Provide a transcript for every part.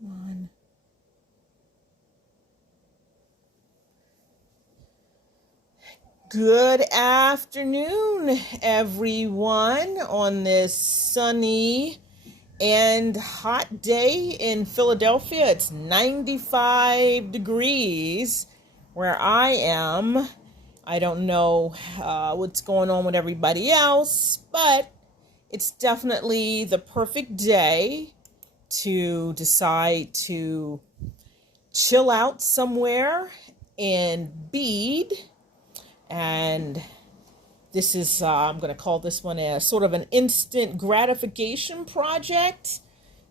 Come on. Good afternoon, everyone, on this sunny and hot day in Philadelphia. It's 95 degrees where I am. I don't know what's going on with everybody else, but it's definitely the perfect day to decide to chill out somewhere and bead. And this is, I'm going to call this one a sort of an instant gratification project.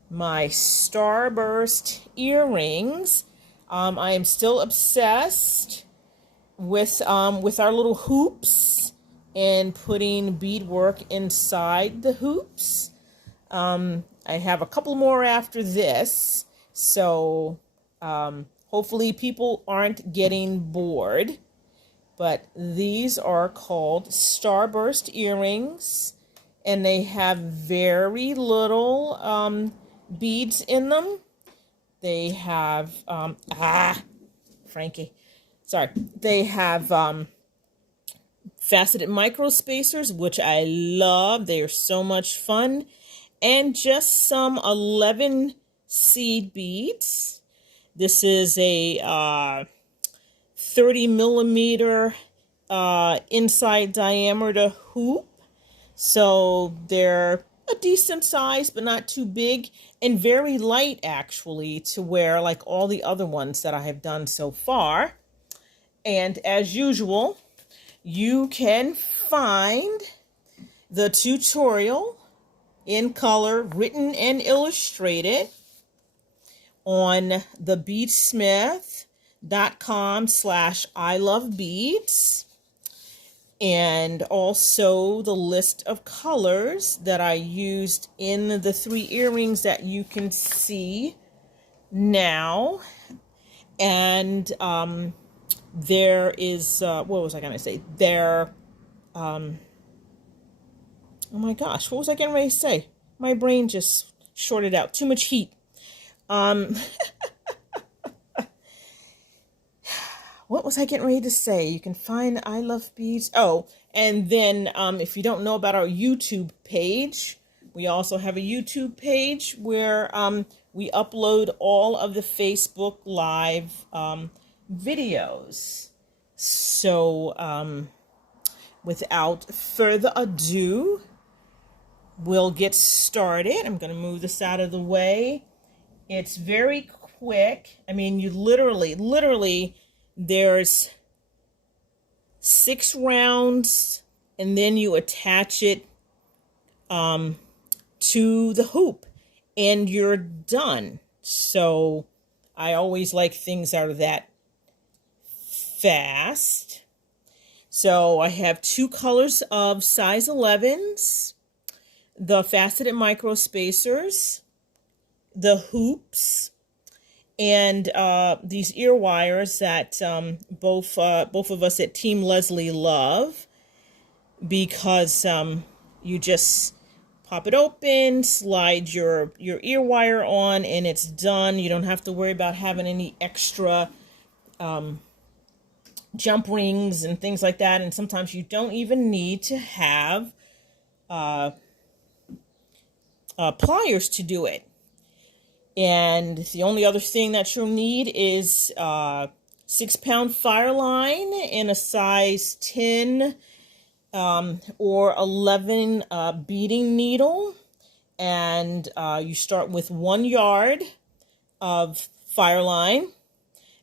My Starburst earrings. I am still obsessed with our little hoops and putting beadwork inside the hoops. I have a couple more after this, so hopefully people aren't getting bored. But these are called Starburst earrings, and they have very little beads in them. They have, Frankie, sorry. They have faceted micro spacers, which I love. They are so much fun. And just some 11 seed beads. This is a 30 millimeter inside diameter hoop. So they're a decent size, but not too big, and very light actually, to wear like all the other ones that I have done so far. And as usual, you can find the tutorial in color, written and illustrated, on the beadsmith.com/I-love-beads, and also the list of colors that I used in the 3 earrings that you can see now. And there is, what was I going to say? Oh my gosh, what was I getting ready to say? My brain just shorted out. Too much heat. What was I getting ready to say? You can find I Love Beads. Oh, and then if you don't know about our YouTube page, we also have a YouTube page where we upload all of the Facebook Live videos. So without further ado, we'll get started. I'm going to move this out of the way. It's very quick. I mean, you literally, there's 6 rounds, and then you attach it to the hoop, and you're done. So I always like things that are that fast. So I have 2 colors of size 11s, the faceted micro spacers, the hoops, and these ear wires that both of us at Team Leslie love, because you just pop it open, slide your ear wire on, and it's done. You don't have to worry about having any extra jump rings and things like that. And sometimes you don't even need to have pliers to do it. And the only other thing that you'll need is 6-pound fire line in a size 10 or 11 beading needle. And you start with 1 yard of fire line,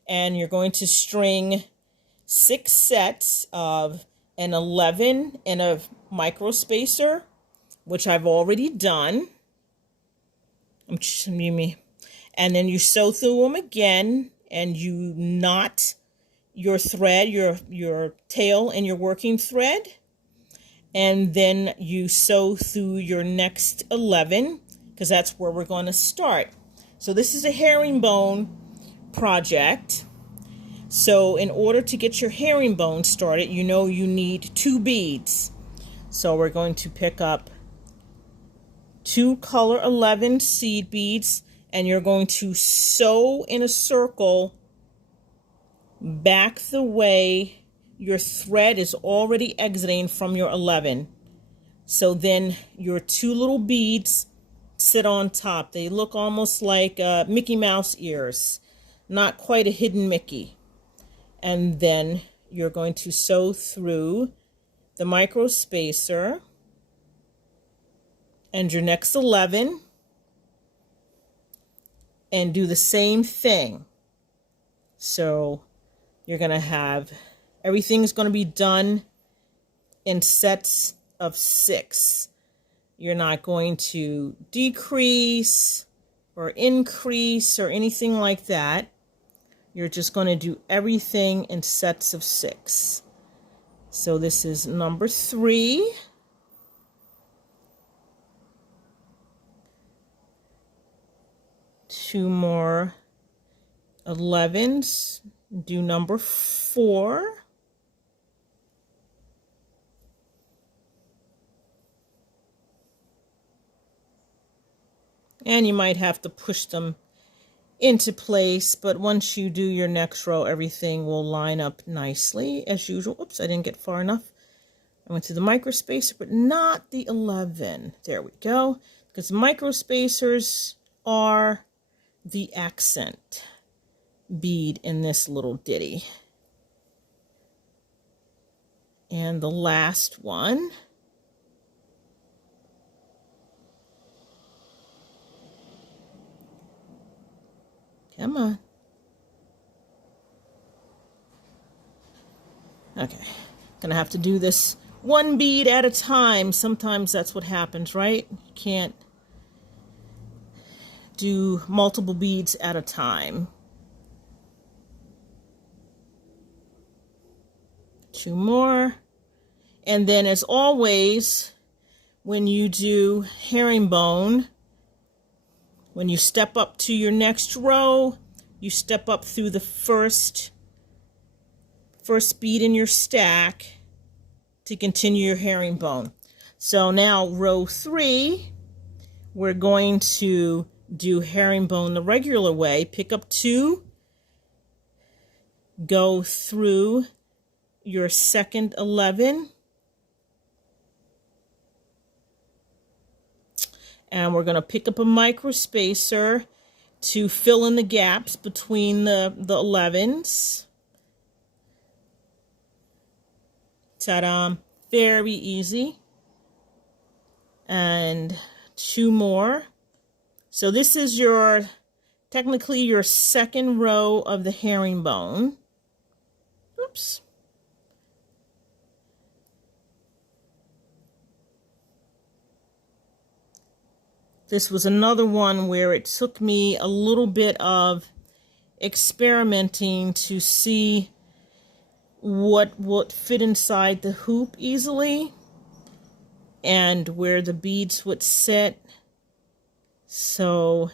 and you're going to string 6 sets of an 11 and a micro spacer, which I've already done. And then you sew through them again, and you knot your thread, your tail and your working thread, and then you sew through your next 11, because that's where we're going to start. So this is a herringbone project. So in order to get your herringbone started, you know you need 2 beads. So we're going to pick up 2 color 11 seed beads, and you're going to sew in a circle back the way your thread is already exiting from your 11. So then your 2 little beads sit on top. They look almost like Mickey Mouse ears, not quite a hidden Mickey. And then you're going to sew through the micro spacer and your next 11 and do the same thing. So you're going to have, everything's going to be done in sets of 6. You're not going to decrease or increase or anything like that. You're just going to do everything in sets of 6. So this is number 3. Two more 11s. Do number 4. And you might have to push them into place, but once you do your next row, everything will line up nicely as usual. Oops, I didn't get far enough. I went to the micro spacer, but not the 11. There we go. Because micro spacers are the accent bead in this little ditty. And the last one. Come on. Okay. Gonna have to do this one bead at a time. Sometimes that's what happens, right? You can't do multiple beads at a time. 2 more. And then as always, when you do herringbone, when you step up to your next row, you step up through the first bead in your stack to continue your herringbone. So now row 3, we're going to do herringbone the regular way. Pick up 2, go through your second 11, and we're going to pick up a micro spacer to fill in the gaps between the 11s. Ta-da! Very easy. And 2 more. So this is technically your second row of the herringbone. Oops. This was another one where it took me a little bit of experimenting to see what would fit inside the hoop easily and where the beads would sit. So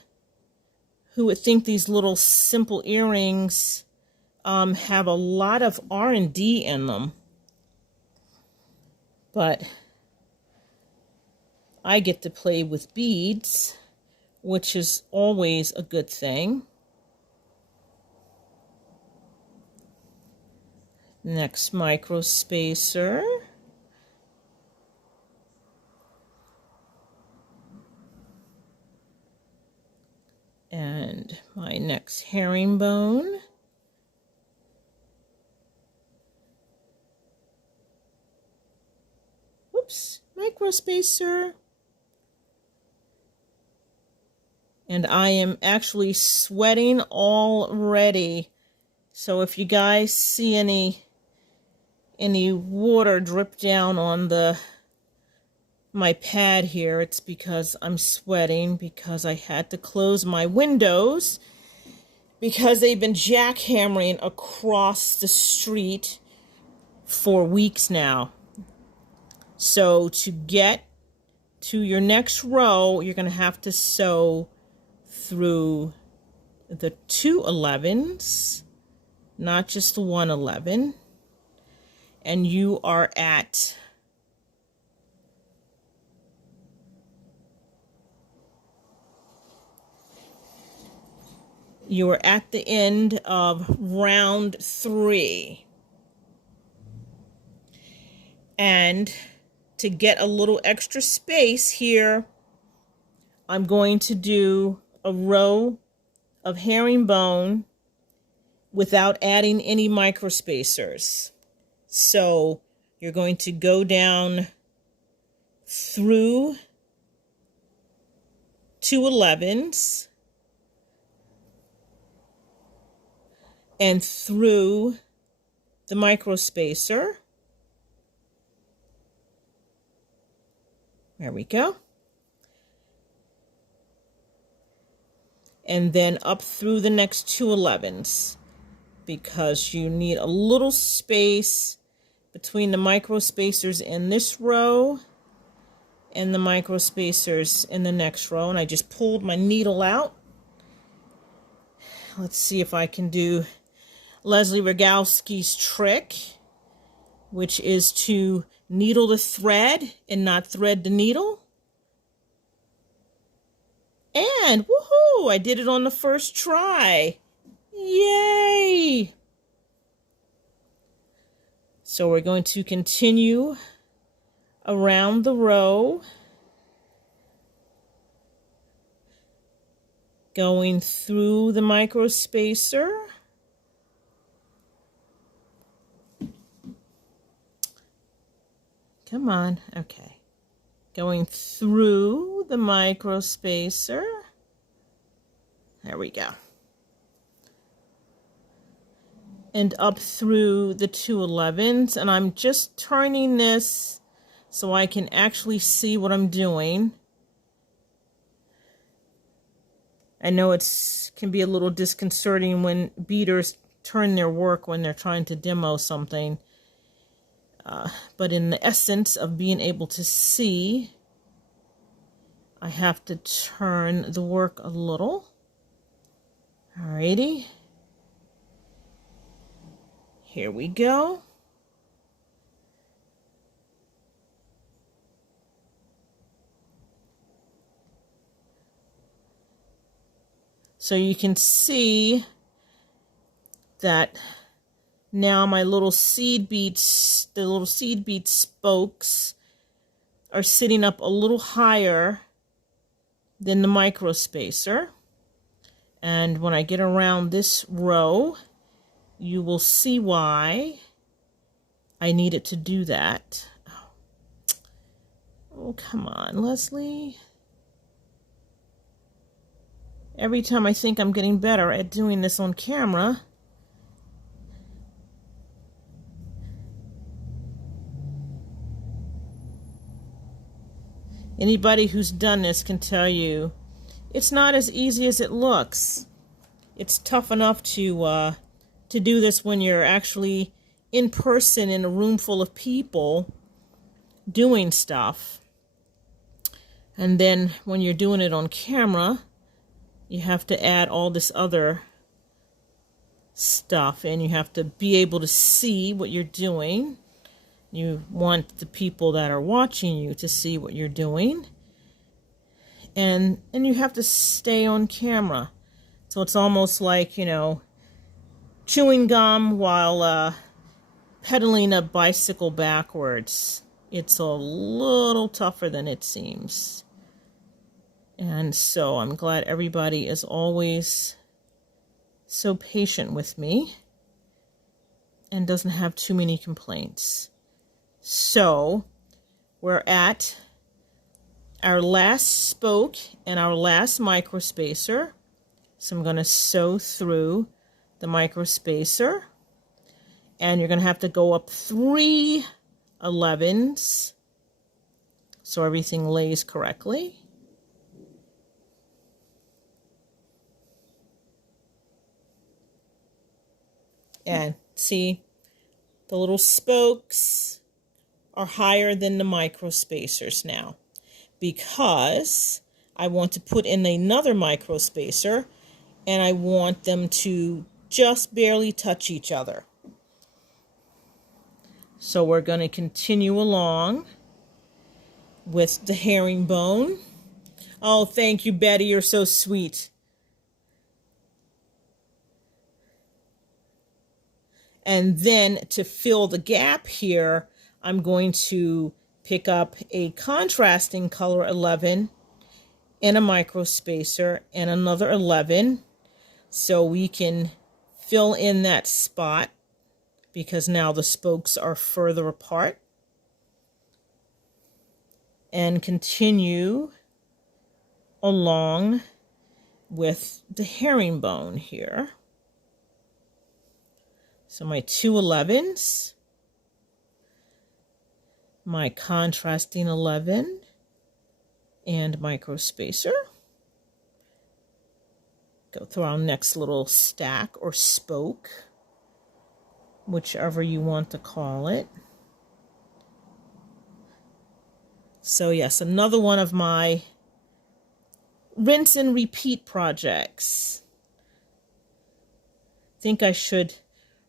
who would think these little simple earrings have a lot of R&D in them? But I get to play with beads, which is always a good thing. Next micro spacer. And my next herringbone. Whoops, micro spacer. And I am actually sweating already. So if you guys see any water drip down on my pad here, it's because I'm sweating, because I had to close my windows because they've been jackhammering across the street for weeks now. So to get to your next row, you're going to have to sew through the 2 11s, not just the 1 11. And you are at You are at the end of round 3. And to get a little extra space here, I'm going to do a row of herringbone without adding any microspacers. So you're going to go down through 2 11s and through the microspacer. There we go. And then up through the next 2 11s, because you need a little space between the microspacers in this row and the microspacers in the next row. And I just pulled my needle out. Let's see if I can do Leslie Rogalski's trick, which is to needle the thread and not thread the needle. And woohoo! I did it on the first try. Yay! So we're going to continue around the row, going through the microspacer. Come on, okay. Going through the microspacer. There we go. And up through the 2 11s. And I'm just turning this so I can actually see what I'm doing. I know it can be a little disconcerting when beaders turn their work when they're trying to demo something. But in the essence of being able to see, I have to turn the work a little. Alrighty. Here we go. So you can see that now my little seed beads, the little seed bead spokes are sitting up a little higher than the microspacer. And when I get around this row, you will see why I needed to do that. Oh, come on, Leslie. Every time I think I'm getting better at doing this on camera, anybody who's done this can tell you it's not as easy as it looks. It's tough enough to do this when you're actually in person in a room full of people doing stuff. And then when you're doing it on camera, you have to add all this other stuff, and you have to be able to see what you're doing. You want the people that are watching you to see what you're doing. And you have to stay on camera. So it's almost like, you know, chewing gum while pedaling a bicycle backwards. It's a little tougher than it seems. And so I'm glad everybody is always so patient with me and doesn't have too many complaints. So we're at our last spoke and our last microspacer. So I'm going to sew through the microspacer, and you're going to have to go up 3 11s so everything lays correctly. And see, the little spokes are higher than the microspacers now, because I want to put in another microspacer and I want them to just barely touch each other. So we're going to continue along with the herringbone. Oh, thank you, Betty. You're so sweet. And then to fill the gap here, I'm going to pick up a contrasting color 11 and a micro spacer and another 11, so we can fill in that spot because now the spokes are further apart. And continue along with the herringbone here. So my two 11s, my contrasting 11, and micro spacer. Go through our next little stack or spoke, whichever you want to call it. So yes, another one of my rinse and repeat projects. I think I should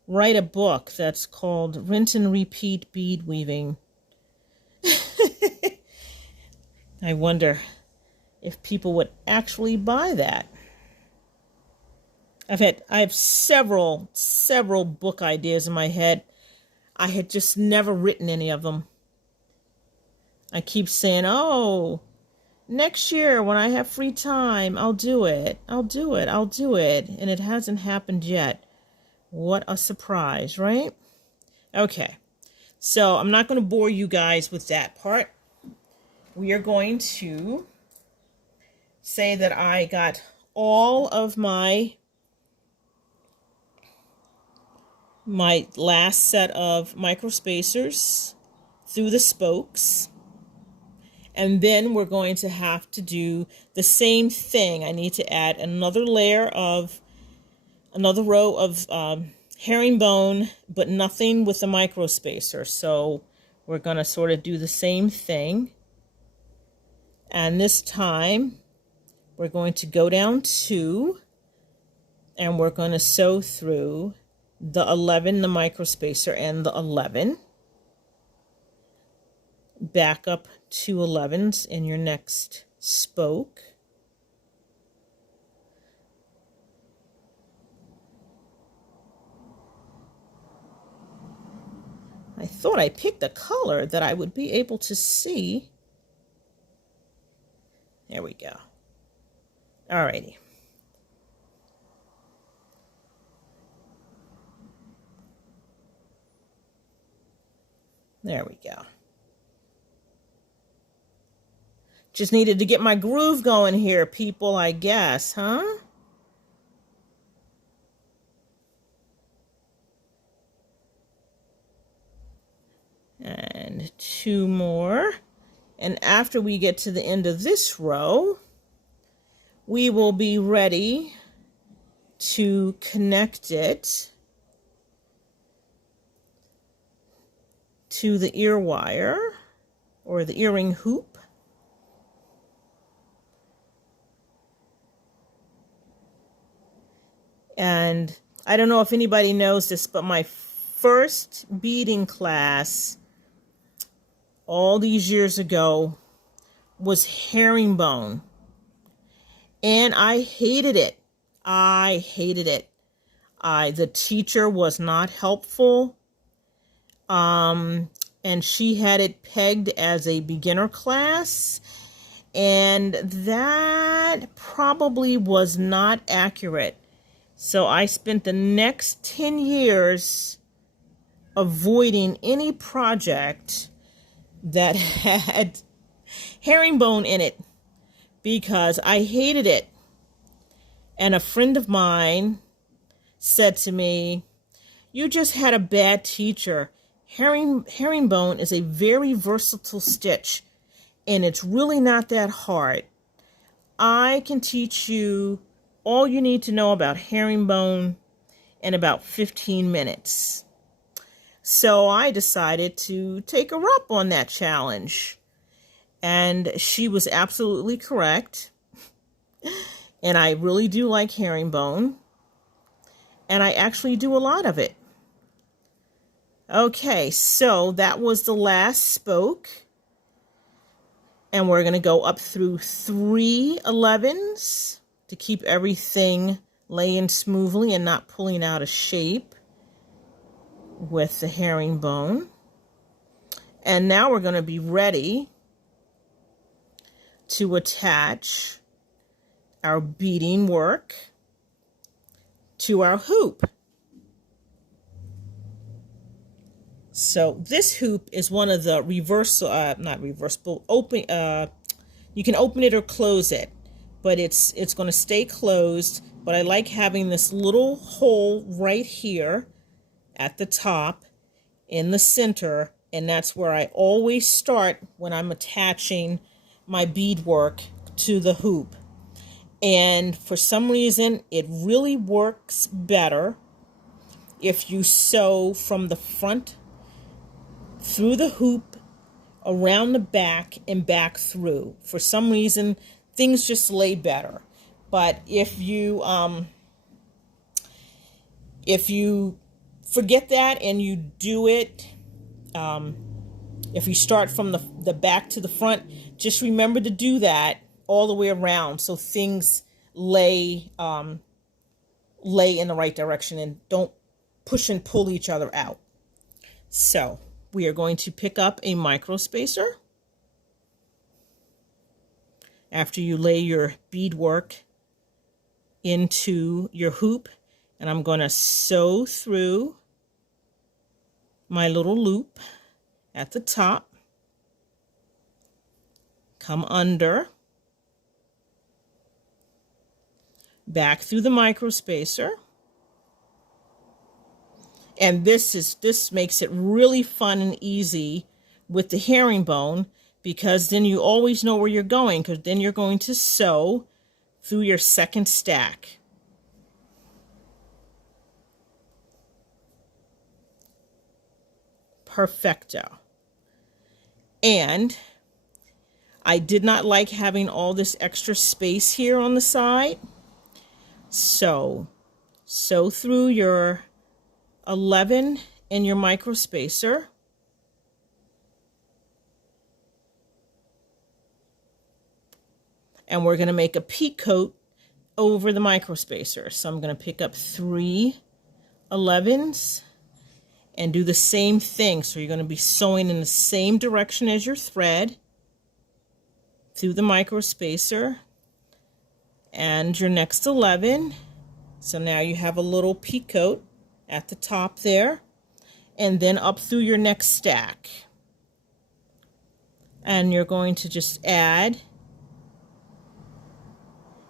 write a book that's called Rinse and Repeat Bead Weaving. I wonder if people would actually buy that. I have several book ideas in my head. I had just never written any of them. I keep saying, oh, next year when I have free time, I'll do it. I'll do it. I'll do it. And it hasn't happened yet. What a surprise, right? Okay. So I'm not going to bore you guys with that part. We are going to say that I got all of my last set of micro spacers through the spokes. And then we're going to have to do the same thing. I need to add another row of herringbone, but nothing with the micro spacer. So we're going to sort of do the same thing. And this time we're going to go down 2 and we're going to sew through the 11, the micro spacer, and the 11. Back up 2 11s in your next spoke. I thought I picked a color that I would be able to see. There we go. Alrighty. There we go. Just needed to get my groove going here, people, I guess, huh? And 2 more. And after we get to the end of this row, we will be ready to connect it to the ear wire or the earring hoop. And I don't know if anybody knows this, but my first beading class all these years ago was herringbone. And I hated it. I hated it. The teacher was not helpful. And she had it pegged as a beginner class. And that probably was not accurate. So I spent the next 10 years avoiding any project that had herringbone in it because I hated it. And a friend of mine said to me, "You just had a bad teacher. Herringbone is a very versatile stitch, and it's really not that hard. I can teach you all you need to know about herringbone in about 15 minutes. So I decided to take her up on that challenge. And she was absolutely correct. And I really do like herringbone. And I actually do a lot of it. Okay, so that was the last spoke. And we're going to go up through 3 11s. To keep everything laying smoothly and not pulling out of shape. with the herringbone. And now we're going to be ready to attach our beading work to our hoop. So this hoop is one of the not reversible, open, you can open it or close it, but it's going to stay closed. But I like having this little hole right here at the top in the center, and that's where I always start when I'm attaching my beadwork to the hoop. And for some reason, it really works better if you sew from the front through the hoop, around the back, and back through. For some reason, things just lay better. But if you forget that and you do it, if you start from the back to the front, just remember to do that all the way around so things lay in the right direction and don't push and pull each other out. So we are going to pick up a micro spacer after you lay your beadwork into your hoop, and I'm going to sew through my little loop at the top, come under, back through the micro spacer. And this makes it really fun and easy with the herringbone, because then you always know where you're going, because then you're going to sew through your second stack. Perfecto. And I did not like having all this extra space here on the side, so sew through your 11 in your micro spacer, and we're going to make a peak coat over the micro spacer. So I'm going to pick up 3 11s and do the same thing. So you're going to be sewing in the same direction as your thread through the micro spacer and your next 11. So now you have a little peak coat at the top there, and then up through your next stack. And you're going to just add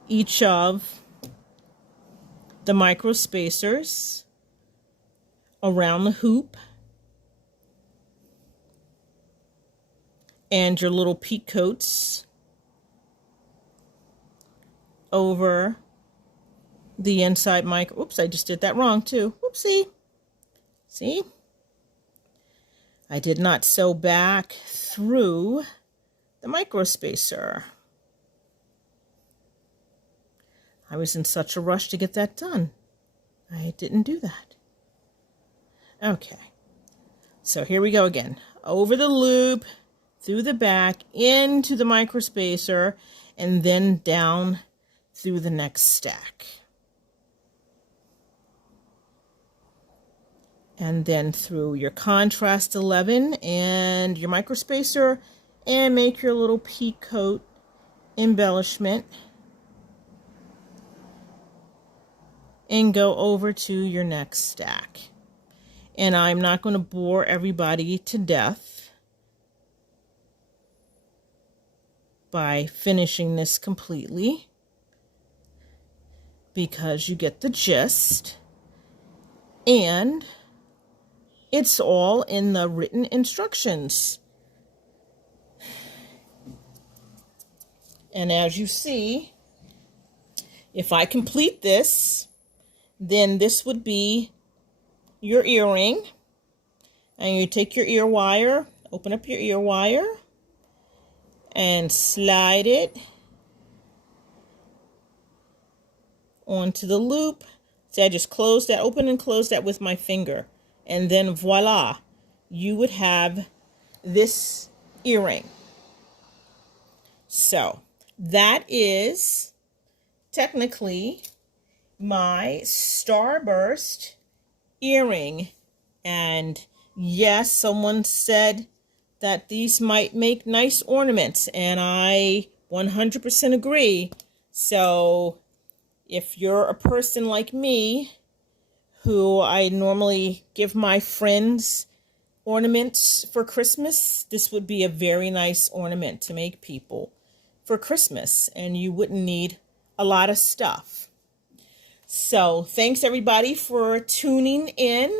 each of the micro spacers around the hoop and your little peak coats over the inside micro. Oops, I just did that wrong too. Whoopsie. See? I did not sew back through the micro spacer. I was in such a rush to get that done. I didn't do that. Okay. So here we go again. Over the loop, through the back, into the micro spacer, and then down through the next stack. And then through your contrast 11 and your micro spacer, and make your little peak coat embellishment, and go over to your next stack. And I'm not going to bore everybody to death by finishing this completely, because you get the gist, and it's all in the written instructions. And as you see, if I complete this, then this would be your earring. And you take your ear wire, open up your ear wire, and slide it onto the loop. So I just close that, open and close that with my finger. And then voila, you would have this earring. So that is technically my Starburst earring And yes, someone said that these might make nice ornaments, and I 100% agree. So if you're a person like me, who I normally give my friends ornaments for Christmas, this would be a very nice ornament to make people for Christmas, and you wouldn't need a lot of stuff. So thanks everybody for tuning in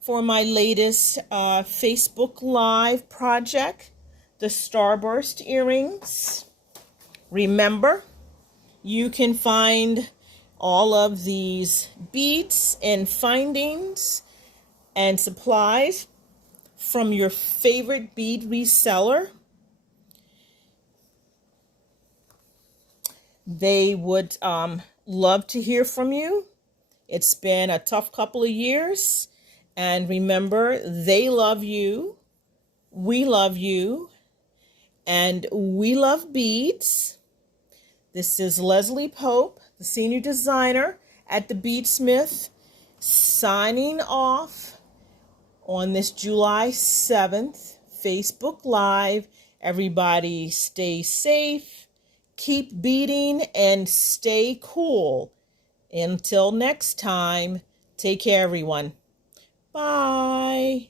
for my latest Facebook Live project, the Starburst earrings. Remember, you can find all of these beads and findings and supplies from your favorite bead reseller. They would love to hear from you. It's been a tough couple of years. And remember, they love you, we love you, and we love beads. This is Leslie Pope, the senior designer at the Beadsmith, signing off on this July 7th Facebook Live. Everybody stay safe, keep beading, and stay cool. Until next time, take care, everyone. Bye.